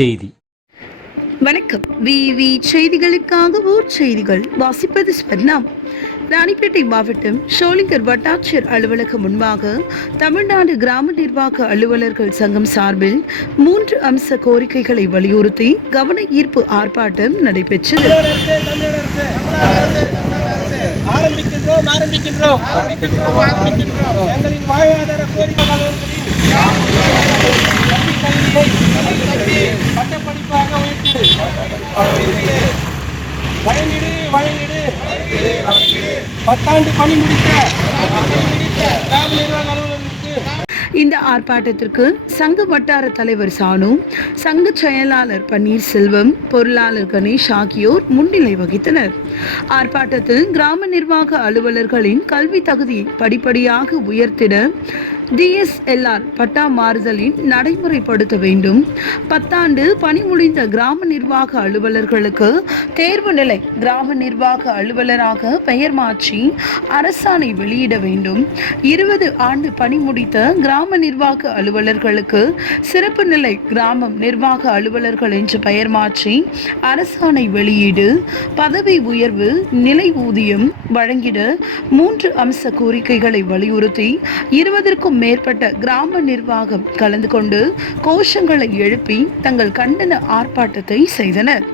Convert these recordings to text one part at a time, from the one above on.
செய்தி. வணக்கம். விவி செய்திகளுக்காக ஊர் செய்திகள் வாசிப்பது ஸ்வர்ணா ராணிப்பேட்டை மாவட்டம் ஷோலிங்கர் வட்டாட்சியர் அலுவலகம் முன்பாக தமிழ்நாடு கிராம நிர்வாக அலுவலர்கள் சங்கம் சார்பில் மூன்று அம்ச கோரிக்கைகளை வலியுறுத்தி கவன ஈர்ப்பு ஆர்ப்பாட்டம் நடைபெற்றது. ஆரம்பிக்கின்றோம் ஆரம்பிக்கின்றோம் எங்களின் வாழ்வாதார கோரிக்கைகள் பட்டப்படிப்பாக உயர்த்திடு வழங்கிடு வழங்கிடு பத்தாண்டு பணி முடித்த இந்த ஆர்ப்பாட்டத்திற்கு சங்க வட்டார தலைவர் சானு சங்க செயலாளர் பன்னீர்செல்வம் பொருளாளர் கணேஷ் ஆகியோர் முன்னிலை வகித்தனர். ஆர்ப்பாட்டத்தில் கிராம நிர்வாக அலுவலர்களின் கல்வி தகுதியை படிப்படியாக உயர்த்திட டிஎஸ்எல்ஆர் பட்டா மாறுதலின் நடைமுறைப்படுத்த வேண்டும். பத்தாண்டு பணி முடிந்த கிராம நிர்வாக அலுவலர்களுக்கு தேர்வு நிலை கிராம நிர்வாக அலுவலராக பெயர் மாற்றி அரசாணை வெளியிட வேண்டும். இருபது ஆண்டு பணி முடித்த கிராம நிர்வாக அலுவலர்களுக்கு சிறப்பு நிலை கிராமம் நிர்வாக அலுவலர்கள் என்று பெயர் மாற்றி அரசாணை வெளியீடு பதவி உயர்வு நிலை ஊதியம் வழங்கிட மூன்று அம்ச கோரிக்கைகளை வலியுறுத்தி இருபதற்கும் மேற்பட்ட கிராம நிர்வாகம் கலந்து கொண்டு கோஷங்களை எழுப்பி தங்கள் கண்டன ஆர்ப்பாட்டத்தை செய்தனர்.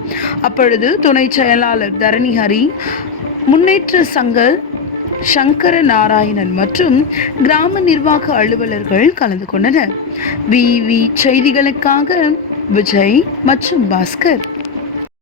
அப்பொழுது துணை செயலாளர் தரணிஹரி முன்னேற்ற சங்க சங்கர நாராயணன் மற்றும் கிராம நிர்வாக அலுவலர்கள் கலந்து கொண்டனர். வி. வி. செய்திகளுக்காக விஜய் மற்றும் பாஸ்கர்.